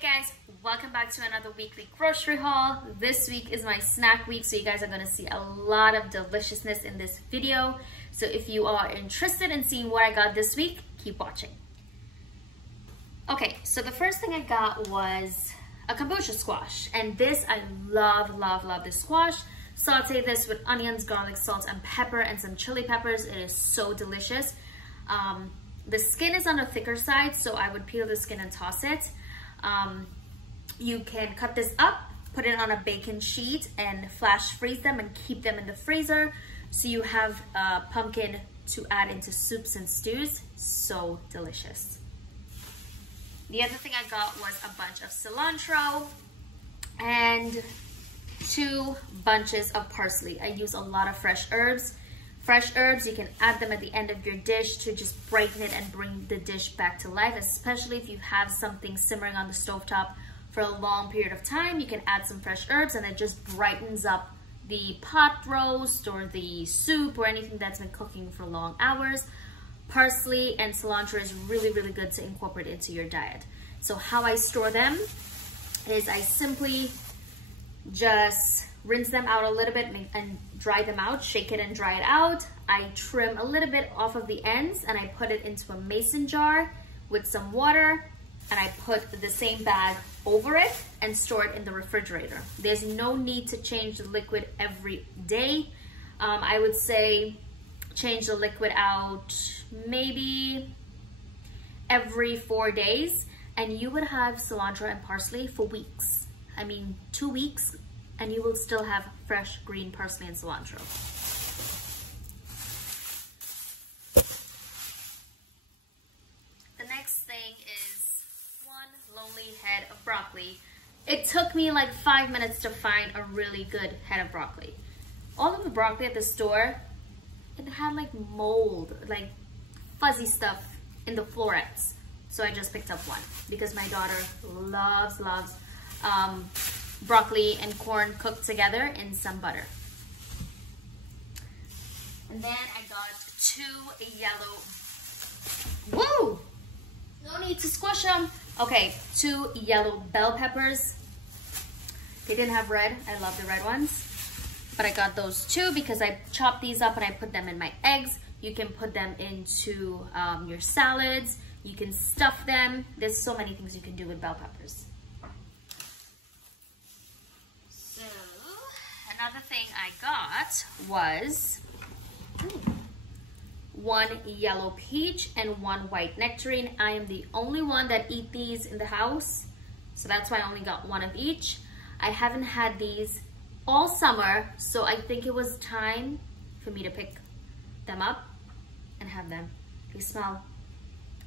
guys, welcome back to another weekly grocery haul. This week is my snack week, so you guys are going to see a lot of deliciousness in this video. So if you are interested in seeing what I got this week, keep watching. Okay, so the first thing I got was a kombucha squash, and this I love this squash. Saute this with onions, garlic, salt, and pepper, and some chili peppers. It is so delicious. The skin is on the thicker side, so I would peel the skin and toss it. You can cut this up, put it on a baking sheet, and flash freeze them and keep them in the freezer, so you have pumpkin to add into soups and stews. So delicious. The other thing I got was a bunch of cilantro and 2 bunches of parsley. I use a lot of fresh herbs. Fresh herbs, you can add them at the end of your dish to just brighten it and bring the dish back to life, especially if you have something simmering on the stovetop for a long period of time. You can add some fresh herbs and it just brightens up the pot roast or the soup or anything that's been cooking for long hours. Parsley and cilantro is really good to incorporate into your diet. So how I store them is I simply just rinse them out a little bit and dry them out, shake it and dry it out. I trim a little bit off of the ends and I put it into a mason jar with some water, and I put the same bag over it and store it in the refrigerator. There's no need to change the liquid every day. I would say change the liquid out maybe every 4 days, and you would have cilantro and parsley for weeks. I mean, 2 weeks, and you will still have fresh green parsley and cilantro. The next thing is 1 lonely head of broccoli. It took me like 5 minutes to find a really good head of broccoli. All of the broccoli at the store, it had like mold, like fuzzy stuff in the florets. So I just picked up 1 because my daughter loves broccoli and corn cooked together in some butter. And then I got 2 yellow, woo! No need to squish them. Okay, 2 yellow bell peppers. They didn't have red. I love the red ones. But I got those 2 because I chopped these up and I put them in my eggs. You can put them into your salads. You can stuff them. There's so many things you can do with bell peppers. Another thing I got was 1 yellow peach and 1 white nectarine. I am the only one that eat these in the house, so that's why I only got 1 of each. I haven't had these all summer, so I think it was time for me to pick them up and have them. They smell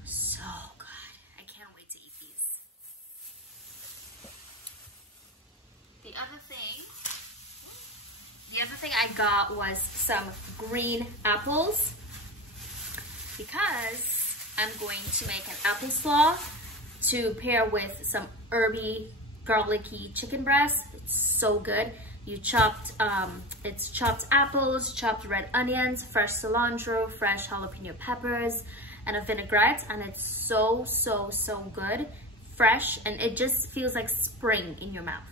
so good. I can't wait to eat these. The other thing I got was some green apples because I'm going to make an apple slaw to pair with some herby, garlicky chicken breast. It's so good. You chopped, it's chopped apples, chopped red onions, fresh cilantro, fresh jalapeno peppers, and a vinaigrette, and it's so good, fresh, and it just feels like spring in your mouth.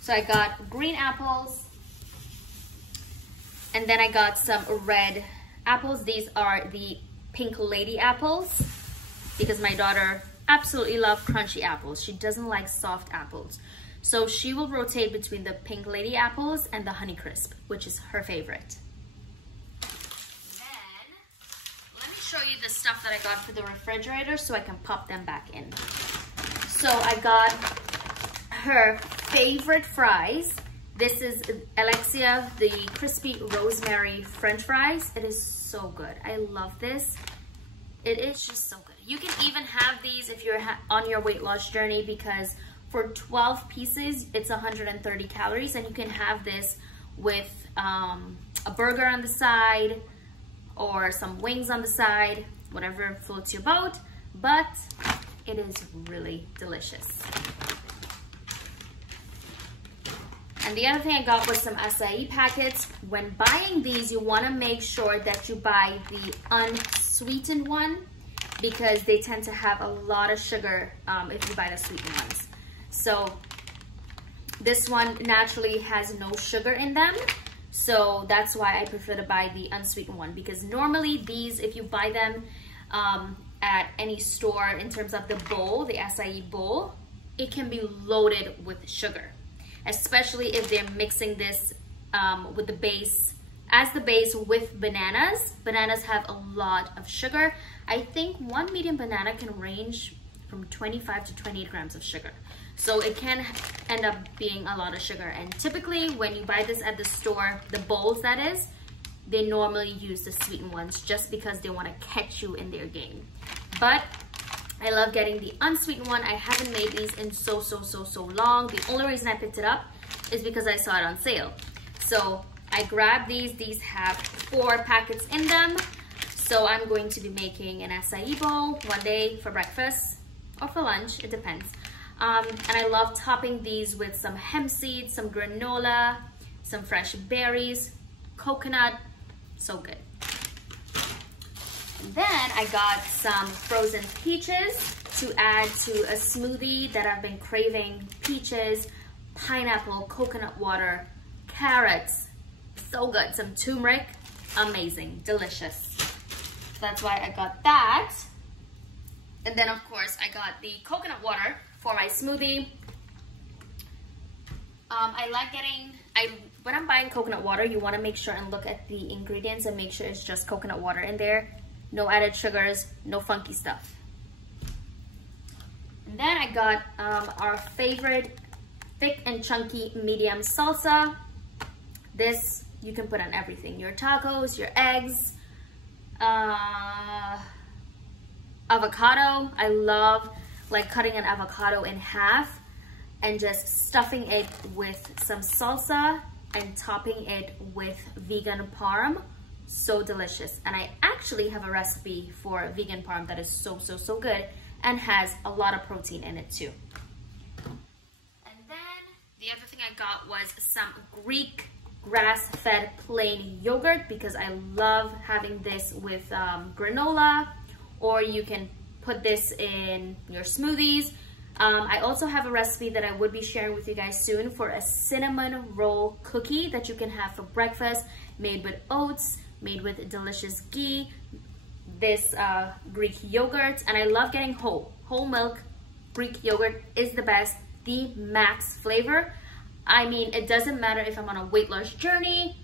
So I got green apples, and then I got some red apples. These are the pink lady apples because my daughter absolutely loves crunchy apples. She doesn't like soft apples. So she will rotate between the pink lady apples and the honey crisp, which is her favorite. Then, let me show you the stuff that I got for the refrigerator so I can pop them back in. So I got her favorite fries. This is Alexia, the crispy rosemary French fries. It is so good. I love this. It is just so good. You can even have these if you're on your weight loss journey, because for 12 pieces, it's 130 calories, and you can have this with a burger on the side or some wings on the side, whatever floats your boat, but it is really delicious. And the other thing I got was some acai packets. When buying these, you want to make sure that you buy the unsweetened one because they tend to have a lot of sugar if you buy the sweetened ones. So this one naturally has no sugar in them. So that's why I prefer to buy the unsweetened one, because normally these, if you buy them at any store in terms of the bowl, the acai bowl, it can be loaded with sugar, especially if they're mixing this with the base, as the base with bananas. Bananas have a lot of sugar. I think one medium banana can range from 25 to 28 grams of sugar. So it can end up being a lot of sugar. And typically when you buy this at the store, the bowls that is, they normally use the sweetened ones just because they want to catch you in their game. But I love getting the unsweetened one. I haven't made these in so long. The only reason I picked it up is because I saw it on sale. So I grabbed these. These have 4 packets in them. So I'm going to be making an acai bowl one day for breakfast or for lunch, it depends. And I love topping these with some hemp seeds, some granola, some fresh berries, coconut, so good. And then I got some frozen peaches to add to a smoothie that I've been craving. Peaches, pineapple, coconut water, carrots, so good. Some turmeric, amazing, delicious. That's why I got that. And then of course I got the coconut water for my smoothie. I like getting, when I'm buying coconut water, you want to make sure and look at the ingredients and make sure it's just coconut water in there. No added sugars, no funky stuff. And then I got our favorite thick and chunky medium salsa. This you can put on everything, your tacos, your eggs, avocado. I love like cutting an avocado in half and just stuffing it with some salsa and topping it with vegan parm. So delicious. And I actually have a recipe for vegan parm that is so good and has a lot of protein in it too. And then the other thing I got was some Greek grass-fed plain yogurt, because I love having this with granola, or you can put this in your smoothies. I also have a recipe that I would be sharing with you guys soon for a cinnamon roll cookie that you can have for breakfast, made with oats, made with delicious ghee, this Greek yogurt. And I love getting whole milk Greek yogurt is the best, the max flavor. I mean, it doesn't matter if I'm on a weight loss journey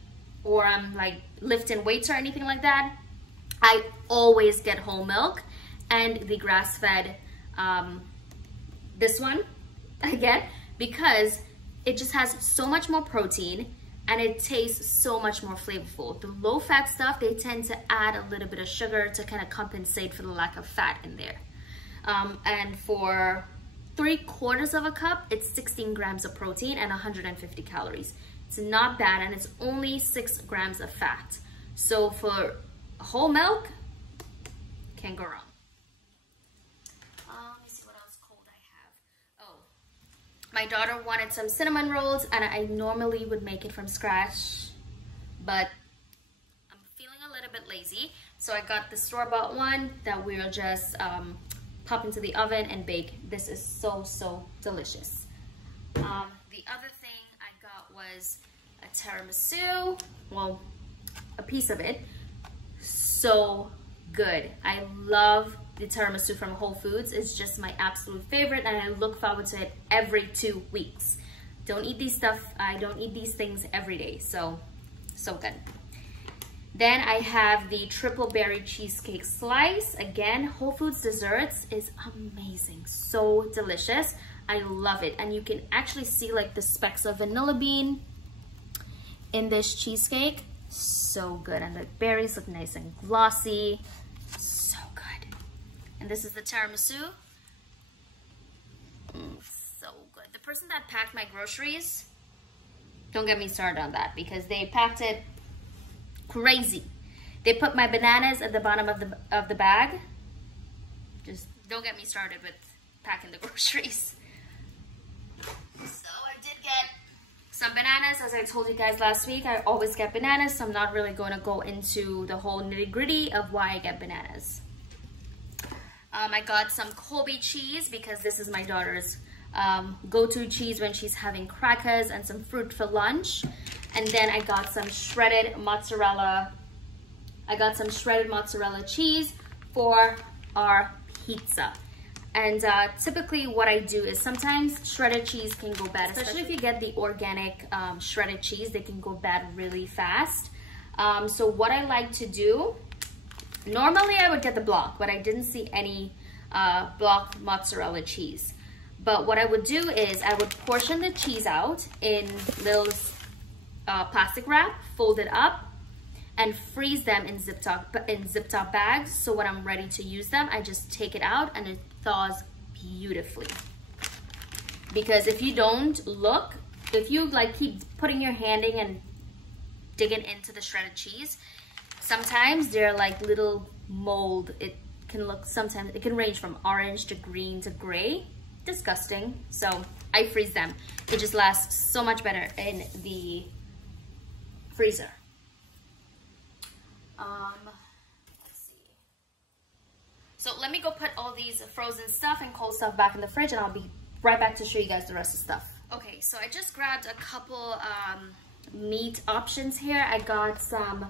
or I'm like lifting weights or anything like that. I always get whole milk, and the grass-fed, this one I get because it just has so much more protein and it tastes so much more flavorful. The low-fat stuff, they tend to add a little bit of sugar to kind of compensate for the lack of fat in there. And for 3/4 of a cup, it's 16 grams of protein and 150 calories. It's not bad, and it's only 6 grams of fat. So for whole milk, can't go wrong. Let me see what else cold I have. Oh, my daughter wanted some cinnamon rolls, and I normally would make it from scratch, but I'm feeling a little bit lazy. So I got the store-bought one that we'll just pop into the oven and bake. This is so delicious. The other thing I got was a tiramisu, well, a piece of it. So good. I love the tiramisu from Whole Foods. It's just my absolute favorite, and I look forward to it every 2 weeks. I don't eat these things every day, so good. Then I have the triple berry cheesecake slice. Again, Whole Foods desserts is amazing, so delicious. I love it. And you can actually see like the specks of vanilla bean in this cheesecake. So good. And the berries look nice and glossy. So good. And this is the tiramisu. So good. The person that packed my groceries, don't get me started on that, because they packed it crazy. They put my bananas at the bottom of the bag. Just don't get me started with packing the groceries. So I did get some bananas, as I told you guys last week. I always get bananas, so I'm not really going to go into the whole nitty-gritty of why I get bananas. I got some Colby cheese because this is my daughter's go-to cheese when she's having crackers, and some fruit for lunch. And then I got some shredded mozzarella. I got some shredded mozzarella cheese for our pizza. And typically what I do is sometimes shredded cheese can go bad, especially if you get the organic shredded cheese, they can go bad really fast. So what I like to do, normally I would get the block, but I didn't see any block mozzarella cheese. But what I would do is I would portion the cheese out in little plastic wrap, fold it up, and freeze them in zip top bags. So when I'm ready to use them, I just take it out and it thaws beautifully. Because if you don't look, if you like keep putting your hand in and digging into the shredded cheese, sometimes they're like little mold. It can look, sometimes it can range from orange to green to gray. Disgusting. So I freeze them. It just lasts so much better in the freezer. Let's see. So let me go put all these frozen stuff and cold stuff back in the fridge, and I'll be right back to show you guys the rest of the stuff. Okay, so I just grabbed a couple meat options here. I got some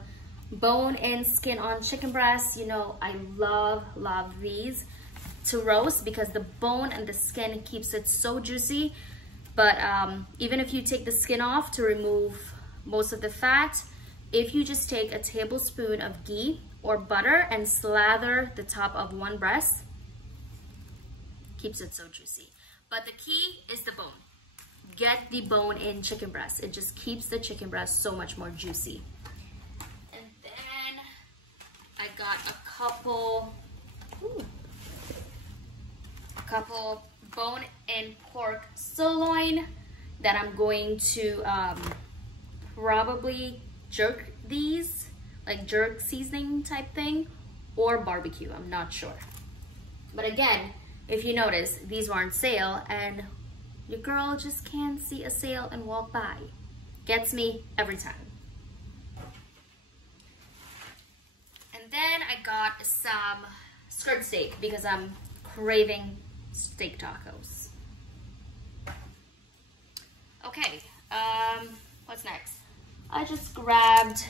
bone-in, skin-on chicken breasts. You know, I love these to roast because the bone and the skin keeps it so juicy. But even if you take the skin off to remove most of the fat, if you just take a tablespoon of ghee or butter and slather the top of one breast, keeps it so juicy. But the key is the bone. Get the bone in chicken breast. It just keeps the chicken breast so much more juicy. And then I got a couple bone-in pork sirloin that I'm going to probably jerk these, like jerk seasoning type thing, or barbecue, I'm not sure. But again, if you notice, these were on sale and your girl just can't see a sale and walk by. Gets me every time. And then I got some skirt steak because I'm craving steak tacos. Okay, what's next? I just grabbed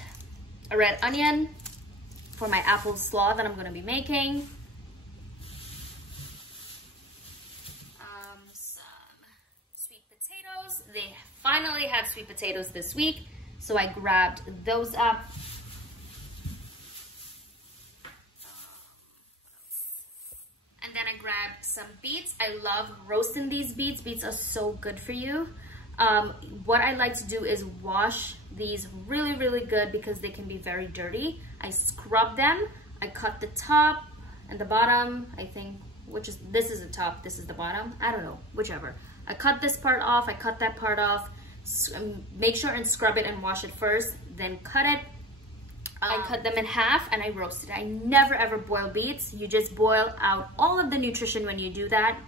a red onion for my apple slaw that I'm going to be making. Some sweet potatoes. They finally had sweet potatoes this week, so I grabbed those up. And then I grabbed some beets. I love roasting these beets. Beets are so good for you. What I like to do is wash these really good because they can be very dirty. I scrub them. I cut the top and the bottom. I think, this is the top, this is the bottom. I don't know, whichever. I cut this part off, I cut that part off. Make sure and scrub it and wash it first, then cut it. I cut them in half and I roast it. I never ever boil beets. You just boil out all of the nutrition when you do that.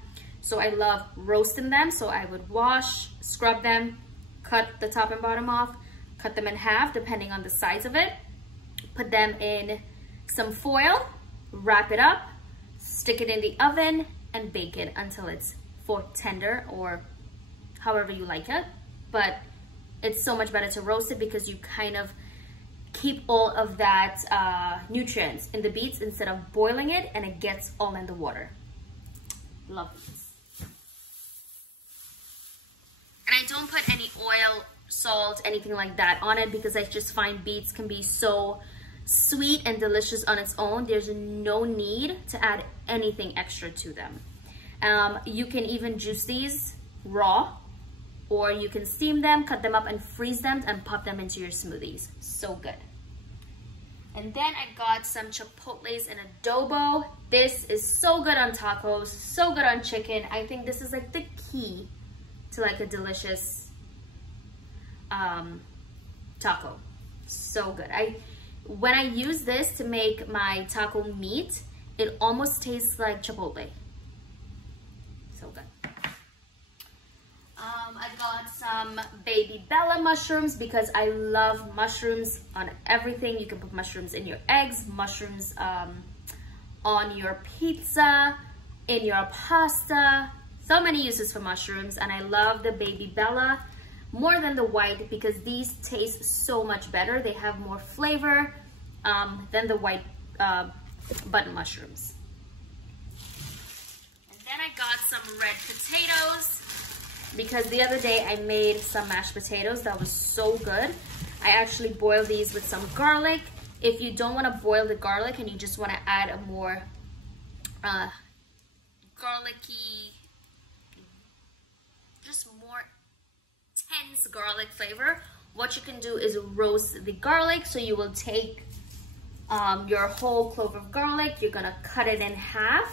So I love roasting them. So I would wash, scrub them, cut the top and bottom off, cut them in half depending on the size of it, put them in some foil, wrap it up, stick it in the oven, and bake it until it's fork tender or however you like it. But it's so much better to roast it because you kind of keep all of that nutrients in the beets instead of boiling it, and it gets all in the water. Love these. And I don't put any oil, salt, anything like that on it because I just find beets can be so sweet and delicious on its own. There's no need to add anything extra to them. You can even juice these raw, or you can steam them, cut them up and freeze them and pop them into your smoothies. So good. And then I got some chipotles and adobo. This is so good on tacos, so good on chicken. I think this is like the key to like a delicious taco. So good. When I use this to make my taco meat, it almost tastes like chipotle. So good. I got some baby Bella mushrooms because I love mushrooms on everything. You can put mushrooms in your eggs, mushrooms on your pizza, in your pasta. So many uses for mushrooms, and I love the baby Bella more than the white because these taste so much better. They have more flavor than the white button mushrooms. And then I got some red potatoes because the other day I made some mashed potatoes that was so good. I actually boiled these with some garlic. If you don't want to boil the garlic and you just want to add a more garlicky, just more intense garlic flavor, what you can do is roast the garlic. So you will take your whole clove of garlic, you're gonna cut it in half,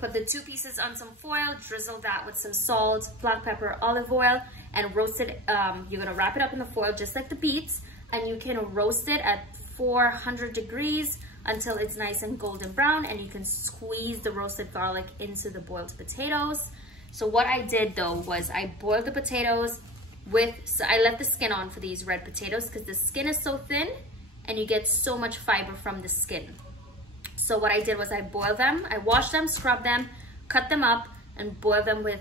put the 2 pieces on some foil, drizzle that with some salt, black pepper, olive oil, and roast it. You're gonna wrap it up in the foil just like the beets, and you can roast it at 400 degrees until it's nice and golden brown, and you can squeeze the roasted garlic into the boiled potatoes. So what I did though was I boiled the potatoes so I left the skin on for these red potatoes because the skin is so thin and you get so much fiber from the skin. So what I did was I boiled them, I washed them, scrubbed them, cut them up, and boiled them with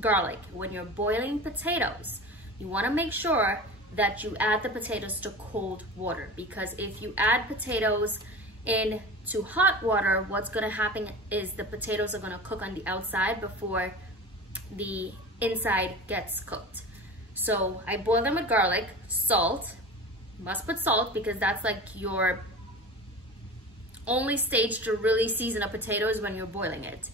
garlic. When you're boiling potatoes, you want to make sure that you add the potatoes to cold water, because if you add potatoes into hot water, what's going to happen is the potatoes are going to cook on the outside before the inside gets cooked. So I boil them with garlic, salt, must put salt because that's like your only stage to really season a potato is when you're boiling it.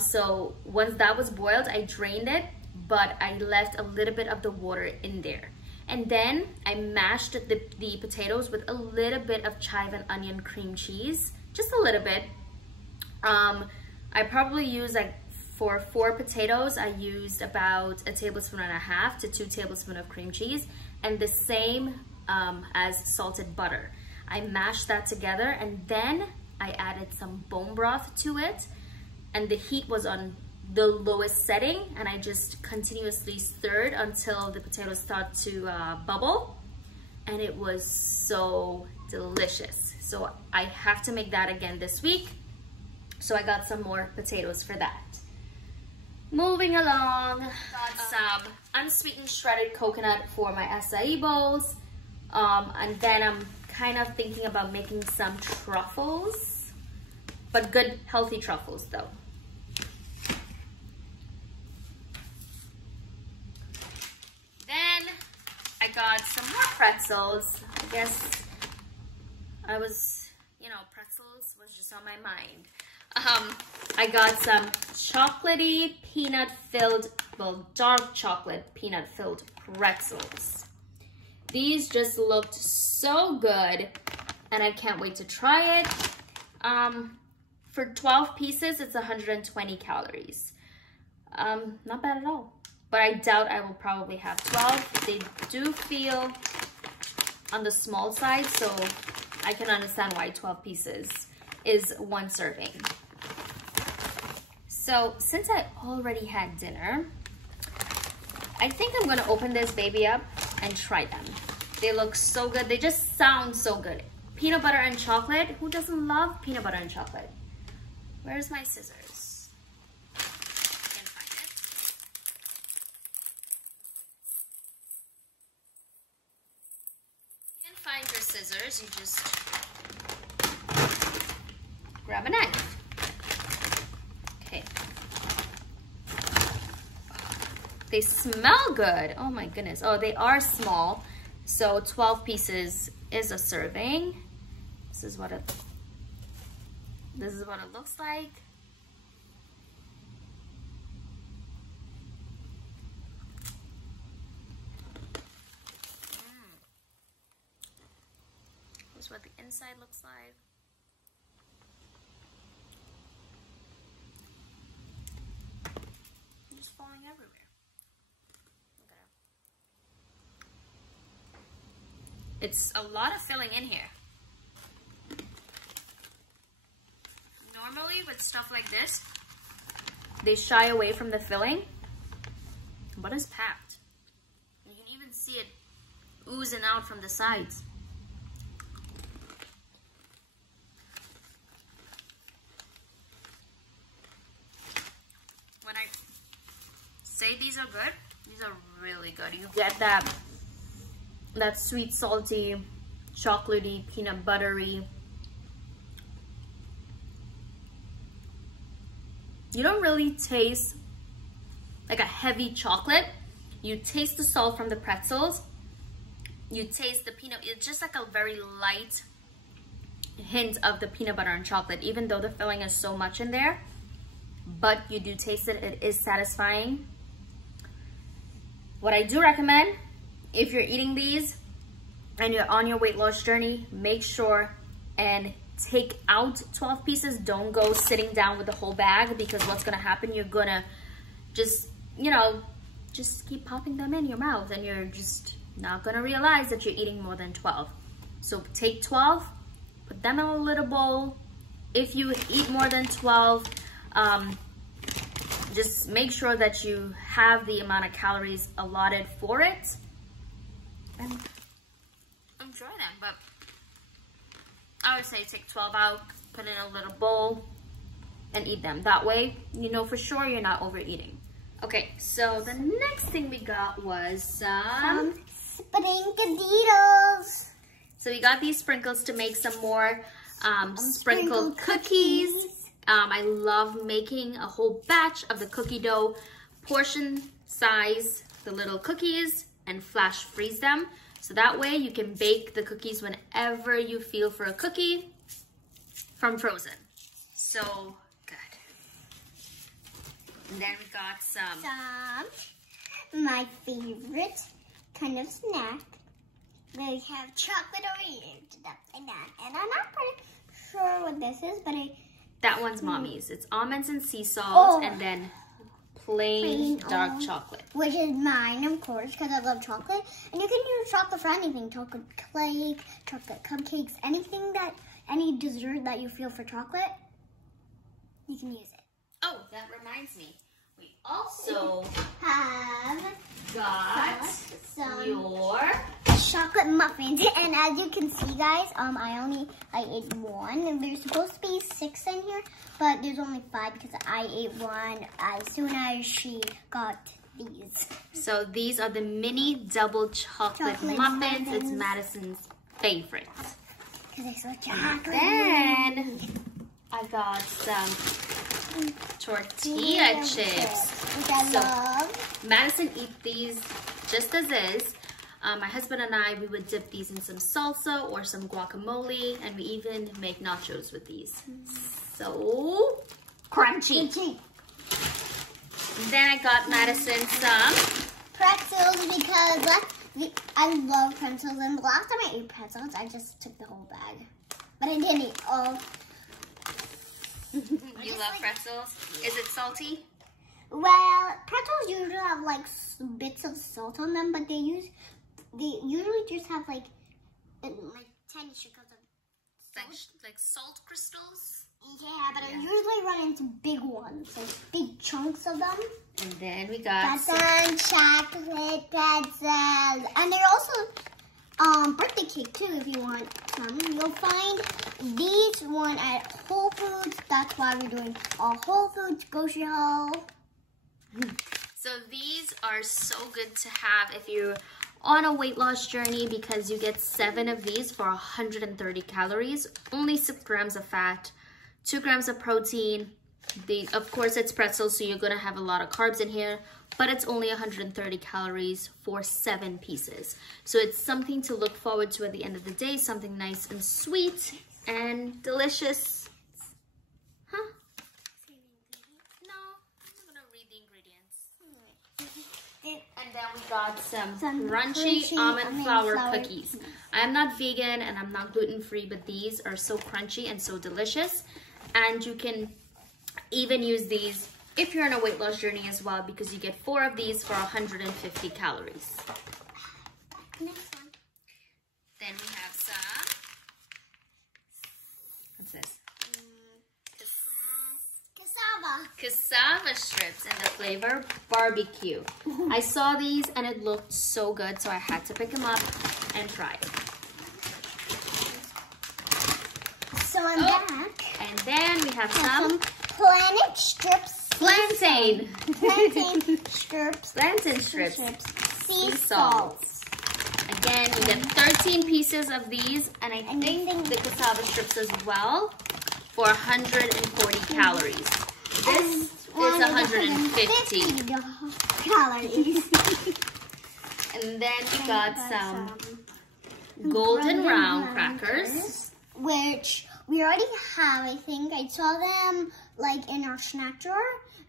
So once that was boiled, I drained it, but I left a little bit of the water in there. And then I mashed the potatoes with a little bit of chive and onion cream cheese, just a little bit. I probably used, like, for 4 potatoes, I used about 1.5 tablespoons to 2 tablespoons of cream cheese, and the same as salted butter. I mashed that together, and then I added some bone broth to it, and the heat was on the lowest setting, and I just continuously stirred until the potatoes start to bubble, and it was so delicious. So I have to make that again this week, so I got some more potatoes for that. Moving along, got some unsweetened shredded coconut for my acai bowls, and then I'm kind of thinking about making some truffles, but good healthy truffles though. Then I got some more pretzels. I guess I was, pretzels was just on my mind. I got some chocolatey peanut-filled, well, dark chocolate peanut-filled pretzels. These just looked so good, and I can't wait to try it. For 12 pieces, it's 120 calories. Not bad at all. But I doubt I will probably have 12. They do feel on the small side, so I can understand why 12 pieces is 1 serving. So since I already had dinner, I think I'm gonna open this baby up and try them. They look so good. They just sound so good. Peanut butter and chocolate. Who doesn't love peanut butter and chocolate? Where's my scissors? Can't find it. Can't find your scissors. You just grab a knife. Okay. They smell good. Oh my goodness. Oh, they are small. So 12 pieces is a serving. This is what it looks like. This is what the inside looks like. It's just falling everywhere. It's a lot of filling in here. Normally with stuff like this, they shy away from the filling, but it's packed. You can even see it oozing out from the sides. say these are good. These are really good. You get that sweet, salty, chocolatey, peanut buttery. You don't really taste like a heavy chocolate. You taste the salt from the pretzels. You taste the peanut. It's just like a very light hint of the peanut butter and chocolate, even though the filling is so much in there. But you do taste it. It is satisfying. What I do recommend, if you're eating these and you're on your weight loss journey, make sure and take out 12 pieces. Don't go sitting down with the whole bag, because what's gonna happen, you're gonna just, you know, just keep popping them in your mouth and you're just not gonna realize that you're eating more than 12. So take 12, put them in a little bowl. If you eat more than 12, just make sure that you have the amount of calories allotted for it. And enjoy them, but I would say take 12 out, put in a little bowl, and eat them. That way, you know for sure you're not overeating. Okay, so the next thing we got was some sprinkles. So we got these sprinkles to make some more sprinkled cookies. I love making a whole batch of the cookie dough, portion size the little cookies, and flash freeze them. So that way you can bake the cookies whenever you feel for a cookie from frozen. So good. And then we got some my favorite kind of snack. They have chocolate Oreos and that. And I'm not pretty sure what this is, but that one's mommy's. It's almonds and sea salt, and then plain dark chocolate. Which is mine, of course, because I love chocolate. And you can use chocolate for anything. Chocolate cake, chocolate cupcakes, any dessert that you feel for chocolate, you can use it. Oh, that reminds me. We also have got some your chocolate muffins. And as you can see, guys, I ate one, and there's supposed to be 6 in here, but there's only 5 because I ate one as soon as she got these. So these are the mini double chocolate muffins. It's Madison's favorite. Because they're so chocolate. Then I got some tortilla chips. Which I love. Madison eats these just as is. My husband and I, we would dip these in some salsa or some guacamole, and we even make nachos with these. So crunchy. Then I got Madison some pretzels, because I love pretzels, and the last time I ate pretzels, I just took the whole bag. But I didn't eat all. You love pretzels? Is it salty? Well, pretzels usually have like bits of salt on them, but they usually just have like tiny sugars of salt. Like salt crystals? Yeah, but I usually run into big ones, like big chunks of them. And then we got some chocolate pretzels, and they're also birthday cake too. If you want some, you'll find these one at Whole Foods. That's why we're doing a Whole Foods grocery haul. So these are so good to have if you're on a weight loss journey, because you get 7 of these for 130 calories, only 6 grams of fat, 2 grams of protein. Of course, it's pretzels, so you're gonna have a lot of carbs in here, but it's only 130 calories for 7 pieces. So it's something to look forward to at the end of the day, something nice and sweet and delicious. Huh? No, I'm gonna read the ingredients. And then we got some crunchy almond flour cookies. I'm not vegan and I'm not gluten-free, but these are so crunchy and so delicious. And you can even use these if you're on a weight loss journey as well, because you get 4 of these for 150 calories. Next one. Then we have some, what's this? Cassava strips in the flavor barbecue. I saw these and it looked so good, so I had to pick them up and try it. So I'm back. And then we have some planet strips. Plantain. Plantain strips. Plantain strips. Sea salt. Again, you get 13 pieces of these, and I think the cassava strips as well for 140 calories. This is 150 calories. And then we got some golden round crackers, which we already have. I think I saw them like in our snack drawer,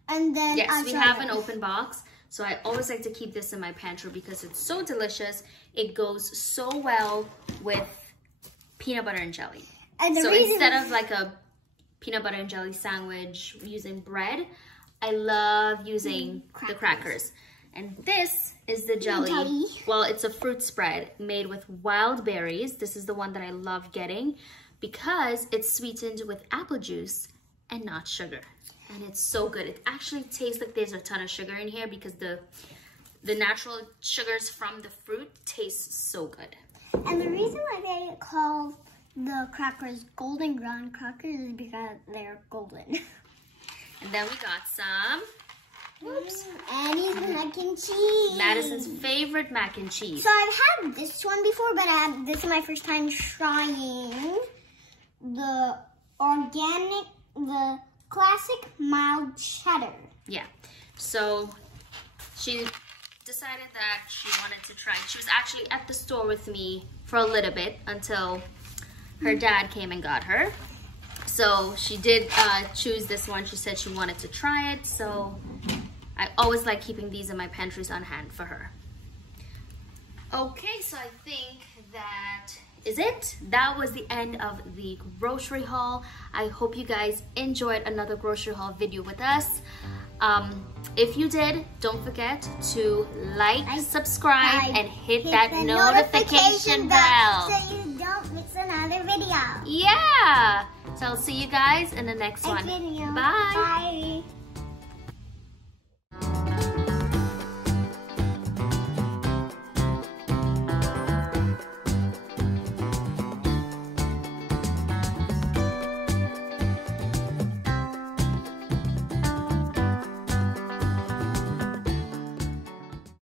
and then yes, we have an open box. So I always like to keep this in my pantry because it's so delicious. It goes so well with peanut butter and jelly. And so instead of like a peanut butter and jelly sandwich using bread, I love using the crackers. And this is the jelly. Well, it's a fruit spread made with wild berries. This is the one that I love getting because it's sweetened with apple juice and not sugar. And it's so good. It actually tastes like there's a ton of sugar in here because the natural sugars from the fruit taste so good. And the reason why they call the crackers golden brown crackers is because they're golden. And then we got some Annie's mac and cheese. Madison's favorite mac and cheese. So I've had this one before, but this is my first time trying the classic mild cheddar. Yeah. So she decided that she wanted to try. She was actually at the store with me for a little bit until her dad came and got her. So she did choose this one. She said she wanted to try it. So I always like keeping these in my pantries on hand for her. Okay, so I think that is it. That was the end of the grocery haul. I hope you guys enjoyed another grocery haul video with us. If you did, don't forget to like, subscribe, and hit that notification bell so you don't miss another video. Yeah. So I'll see you guys in the next one. Video. Bye. Bye.